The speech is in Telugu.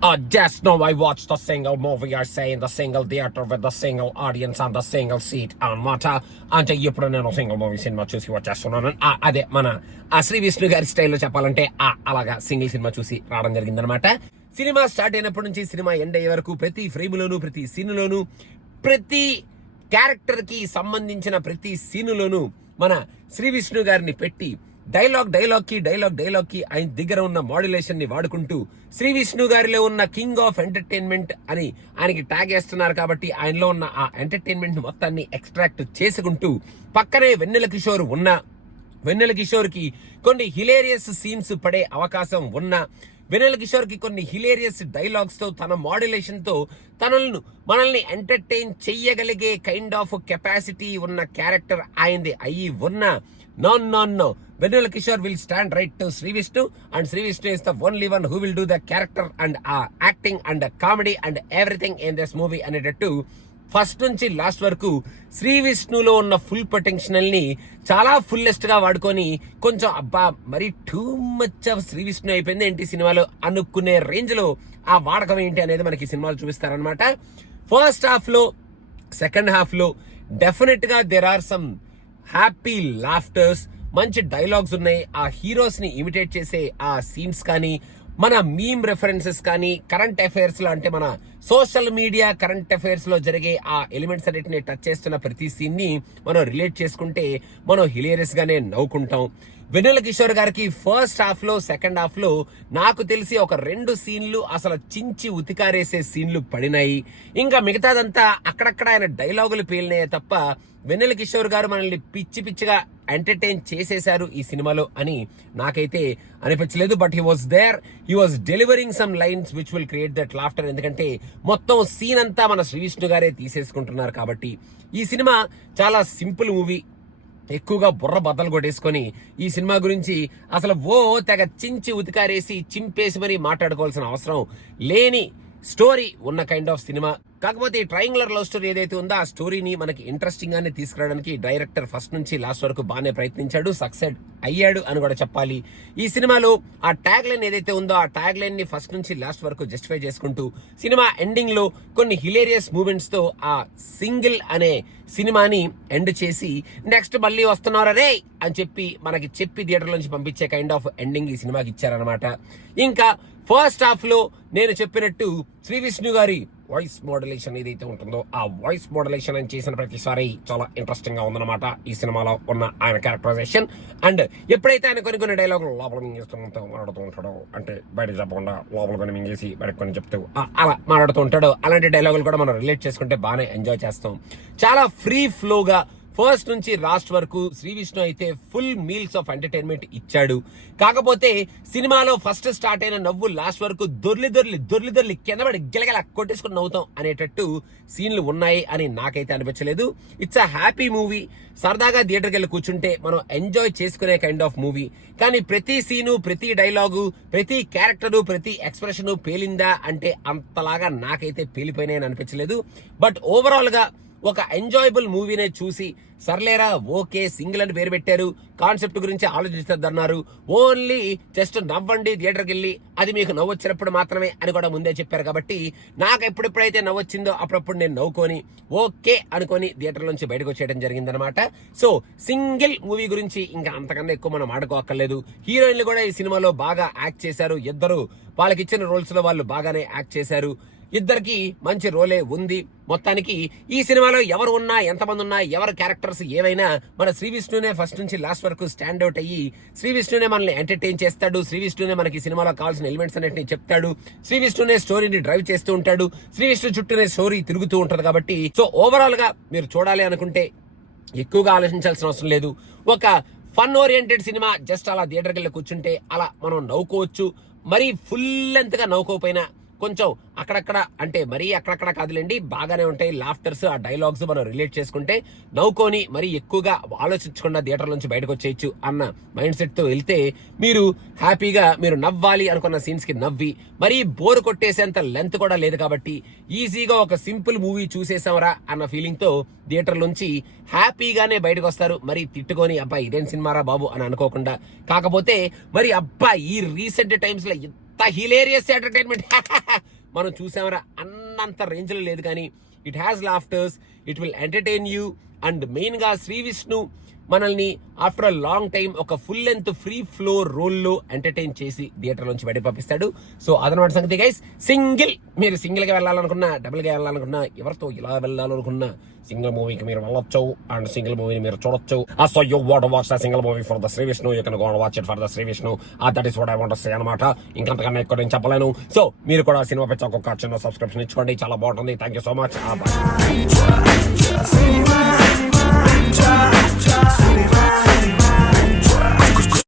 Just now I watched the single movie I say in the single theater with the single audience on the single seat అనమాట. అంటే ఇప్పుడు నేను సింగిల్ మూవీ సినిమా చూసి వచ్చేస్తున్నాను. అదే మన శ్రీ విష్ణు గారి స్టైల్లో చెప్పాలంటే అలాగా సింగిల్ సినిమా చూసి రావడం జరిగిందనమాట. సినిమా స్టార్ట్ అయినప్పటి నుంచి సినిమా ఎండ్ అయ్యే వరకు ప్రతి ఫ్రేమ్లోను, ప్రతి సీన్లోను, ప్రతి క్యారెక్టర్ కి సంబంధించిన ప్రతి సీనులోను మన శ్రీ విష్ణు గారిని పెట్టి డైలాగ్ కి ఆయన దగ్గర ఉన్న మాడ్యులేషన్ ని వాడుకుంటూ శ్రీ విష్ణు గారిలో ఉన్న కింగ్ ఆఫ్ ఎంటర్టైన్మెంట్ అని ఆయనకి ట్యాగ్ చేస్తున్నారు కాబట్టి ఆయనలో ఉన్న ఆ ఎంటర్టైన్మెంట్ మొత్తాన్ని ఎక్స్ట్రాక్ట్ చేసుకుంటూ పక్కనే వెన్నెల కిషోర్ కి కొన్ని హిలేరియస్ సీన్స్ పడే అవకాశం ఉన్న వెన్నెల కిషోర్ కి కొన్ని హిలేరియస్ డైలాగ్స్ తో తన మాడ్యులేషన్ తో మనల్ని ఎంటర్టైన్ చెయ్యగలిగే కైండ్ ఆఫ్ కెపాసిటీ ఉన్న క్యారెక్టర్ ఆయనది అయ్యి ఉన్న no Vennela Kishore will stand right to Sree Vishnu and Sree Vishnu is the only one who will do the character and acting and comedy and everything in this movie అనేటట్టు ఫస్ట్ నుంచి లాస్ట్ వరకు శ్రీ విష్ణులో ఉన్న ఫుల్ పొటెన్షియల్ ని చాలా ఫుల్లెస్ట్ గా వాడుకొని కొంచెం అబ్బా మరి too much of Shri Vishnu అయిపోయింది ఏంటి సినిమాలో అనుకునే రేంజ్ లో ఆ వాడకం ఏంటి అనేది మనకి సినిమాలు చూపిస్తారనమాట. ఫస్ట్ హాఫ్ లో, సెకండ్ హాఫ్ లో డెఫినెట్ గా there are some happy laughters, మంచి డైలాగ్స్ ఉన్నాయి. ఆ హీరోస్ ని ఇమిటేట్ చేసే ఆ సీన్స్ కానీ, మన మీమ్ రెఫరెన్సెస్ కానీ, కరెంట్ అఫైర్స్ లో అంటే మన సోషల్ మీడియా కరెంట్ అఫైర్స్ లో జరిగే ఆ ఎలిమెంట్స్ అన్నిటిని టచ్ చేస్తున్న ప్రతి సీన్ ని మనం రిలేట్ చేసుకుంటే మనం హిలేరియస్ గానే నవ్వుకుంటాం. వెన్నెల కిషోర్ గారికి ఫస్ట్ హాఫ్ లో, సెకండ్ హాఫ్ లో నాకు తెలిసి ఒక 2 సీన్లు అసలు చించి ఉతికారేసే సీన్లు పడినాయి. ఇంకా మిగతాదంతా అక్కడక్కడ ఆయన డైలాగులు పేలినాయే తప్ప వెన్నెల కిషోర్ గారు మనల్ని పిచ్చిగా ఎంటర్టైన్ చేసేశారు ఈ సినిమాలో అని నాకైతే అనిపించలేదు. But he was delivering some lines which will create that laughter. ఎందుకంటే మొత్తం సీన్ అంతా మన శ్రీ విష్ణు గారే తీసేసుకుంటున్నారు కాబట్టి ఈ సినిమా చాలా సింపుల్ మూవీ. ఎక్కువగా బుర్ర బద్దలు కొట్టేసుకొని ఈ సినిమా గురించి అసలు తెగ చించి ఉతికారేసి చింపేసి మరీ మాట్లాడుకోవాల్సిన అవసరం లేని స్టోరీ ఉన్న కైండ్ ఆఫ్ సినిమా. కాకపోతే ఈ ట్రయాంగులర్ లవ్ స్టోరీ ఏదైతే ఉందో ఆ స్టోరీని మనకి ఇంట్రెస్టింగ్ గానే తీసుకురావడానికి డైరెక్టర్ ఫస్ట్ నుంచి లాస్ట్ వరకు బాగానే ప్రయత్నించాడు, సక్సెస్ అయ్యాడు అని కూడా చెప్పాలి. ఈ సినిమాలో ఆ ట్యాగ్ లైన్ ఏదైతే ఉందో ఆ ట్యాగ్ లైన్ ని ఫస్ట్ నుంచి లాస్ట్ వరకు జస్టిఫై చేసుకుంటూ సినిమా ఎండింగ్ లో కొన్ని హిలేరియస్ మూమెంట్స్ తో ఆ సింగిల్ అనే సినిమాని ఎండ్ చేసి నెక్స్ట్ మళ్ళీ వస్తున్నారా రే అని మనకి చెప్పి థియేటర్ నుంచి పంపించే కైండ్ ఆఫ్ ఎండింగ్ ఈ సినిమాకి ఇచ్చారనమాట. ఇంకా ఫస్ట్ హాఫ్ లో నేను చెప్పినట్టు శ్రీ విష్ణు గారి వాయిస్ మోడ్యులేషన్ ఏదైతే ఉంటుందో ఆ వాయిస్ మోడ్యులేషన్ అని చేసిన ప్రతిసారి చాలా ఇంట్రెస్టింగ్ గా ఉందన్నమాట ఈ సినిమాలో ఉన్న ఆయన క్యారెక్టరైజేషన్. అండ్ ఎప్పుడైతే ఆయన కొన్ని డైలాగులు లోపల మింగేస్తూ మాట్లాడుతూ ఉంటాడో, అంటే బయట చెప్పకుండా లోపల కొన్ని మింగేసి బయటకు కొన్ని చెప్తూ అలా మాట్లాడుతూ ఉంటాడో, అలాంటి డైలాగులు కూడా మనం రిలేట్ చేసుకుంటే బాగానే ఎంజాయ్ చేస్తాం. చాలా ఫ్రీ ఫ్లోగా ఫస్ట్ నుంచి లాస్ట్ వరకు శ్రీ విష్ణు అయితే ఫుల్ మీల్స్ ఆఫ్ ఎంటర్టైన్మెంట్ ఇచ్చాడు. కాకపోతే సినిమాలో ఫస్ట్ స్టార్ట్ అయిన నవ్వు లాస్ట్ వరకు దొర్లి కిందపడి గిలగల కొట్టేసుకుని నవ్వుతాం అనేటట్టు సీన్లు ఉన్నాయి అని నాకైతే అనిపించలేదు. It's a happy movie. సరదాగా థియేటర్కి వెళ్ళి కూర్చుంటే మనం ఎంజాయ్ చేసుకునే కైండ్ ఆఫ్ మూవీ. కానీ ప్రతి సీను, ప్రతి డైలాగు, ప్రతి క్యారెక్టరు, ప్రతి ఎక్స్ప్రెషన్ పేలిందా అంటే అంతలాగా నాకైతే పేలిపోయినాయని అనిపించలేదు. బట్ ఓవరాల్ గా ఒక ఎంజాయబుల్ మూవీనే చూసి సర్లేరా ఓకే సింగిల్ అని పేరు పెట్టారు, కాన్సెప్ట్ గురించి ఆలోచిస్తున్నారు, ఓన్లీ జస్ట్ నవ్వండి థియేటర్కి వెళ్ళి, అది మీకు నవ్వొచ్చినప్పుడు మాత్రమే అని కూడా ముందే చెప్పారు. కాబట్టి నాకు ఎప్పుడెప్పుడైతే నవ్వొచ్చిందో అప్పుడప్పుడు నేను నవ్వుకొని ఓకే అనుకొని థియేటర్ నుంచి బయటకు వచ్చేయడం జరిగిందనమాట. సో సింగిల్ మూవీ గురించి ఇంకా అంతకన్నా ఎక్కువ మనం ఆడుకోక్కర్లేదు. హీరోయిన్లు కూడా ఈ సినిమాలో బాగా యాక్ట్ చేశారు. ఇద్దరు వాళ్ళకి ఇచ్చిన రోల్స్ లో వాళ్ళు బాగానే యాక్ట్ చేశారు. ఇద్దరికి మంచి రోలే ఉంది. మొత్తానికి ఈ సినిమాలో ఎవరు ఉన్నా, ఎంతమంది ఉన్నా, ఎవరి క్యారెక్టర్స్ ఏవైనా మన శ్రీ విష్ణునే ఫస్ట్ నుంచి లాస్ట్ వరకు స్టాండ్ అవుట్ అయ్యి శ్రీ విష్ణునే మనల్ని ఎంటర్టైన్ చేస్తాడు. శ్రీ విష్ణునే మనకి సినిమాలో కావాల్సిన ఎలిమెంట్స్ అన్నిటిని చెప్తాడు. శ్రీ విష్ణునే స్టోరీని డ్రైవ్ చేస్తూ ఉంటాడు. శ్రీ విష్ణు చుట్టూనే స్టోరీ తిరుగుతూ ఉంటది. కాబట్టి సో ఓవరాల్ గా మీరు చూడాలి అనుకుంటే ఎక్కువగా ఆలోచించాల్సిన అవసరం లేదు. ఒక ఫన్ ఓరియంటెడ్ సినిమా, జస్ట్ అలా థియేటర్కి వెళ్ళి కూర్చుంటే అలా మనం నవ్వుకోవచ్చు. మరీ ఫుల్ లెంత్ గా నవ్వుకోపోయినా కొంచెం అక్కడక్కడ, అంటే మరీ అక్కడక్కడ కాదులేండి, బాగానే ఉంటాయి లాఫ్టర్స్, ఆ డైలాగ్స్ మనం రిలేట్ చేసుకుంటే నవ్వుకొని మరీ ఎక్కువగా ఆలోచించకుండా థియేటర్ నుంచి బయటకు వచ్చేయచ్చు అన్న మైండ్ సెట్ తో వెళ్తే మీరు హ్యాపీగా మీరు నవ్వాలి అనుకున్న సీన్స్ కి నవ్వి మరీ బోర్ కొట్టేసేంత లెంత్ కూడా లేదు కాబట్టి ఈజీగా ఒక సింపుల్ మూవీ చూసేసామరా అన్న ఫీలింగ్ తో థియేటర్ నుంచి హ్యాపీగానే బయటకు వస్తారు. మరి తిట్టుకొని అబ్బా ఇదేం సినిమారా బాబు అని అనుకోకుండా. కాకపోతే మరి అబ్బా ఈ రీసెంట్ టైమ్స్ లో అంత హిలేరియస్ ఎంటర్టైన్మెంట్ మనం చూసామరా అన్నంత రేంజ్ లో లేదు, కానీ it has laughters, it will entertain you. And main గా శ్రీ విష్ణు మనల్ని ఆఫ్టర్ అ లాంగ్ టైం ఒక full length free flow role లో ఎంటర్టైన్ చేసి థియేటర్ నుంచి బయట పంపిస్తాడు. సో అదనమాట సంగతి గైస్. మీరు సింగిల్ గా వెళ్ళాలనుకున్నా, డబుల్ గా వెళ్ళాలనుకున్నా, ఎవరితో ఇలా వెళ్ళాలనుకున్నా సింగిల్ మూవీకి మీరు వెళ్ళొచ్చు అండ్ సింగిల్ మూవీని మీరు చూడొచ్చు. So you want to watch the single movie for the Shri Vishnu, you can go and watch it for the Shri Vishnu. That is what I want to say అనమాట. ఇంకంతకన్నా ఎక్కువ నేను చెప్పలేను. సో మీరు కూడా సినిమా పిచ్చ ఒక చిన్న సబ్స్క్రిప్షన్ ఇచ్చుకోండి, చాలా బాగుంటుంది. Thank you so much.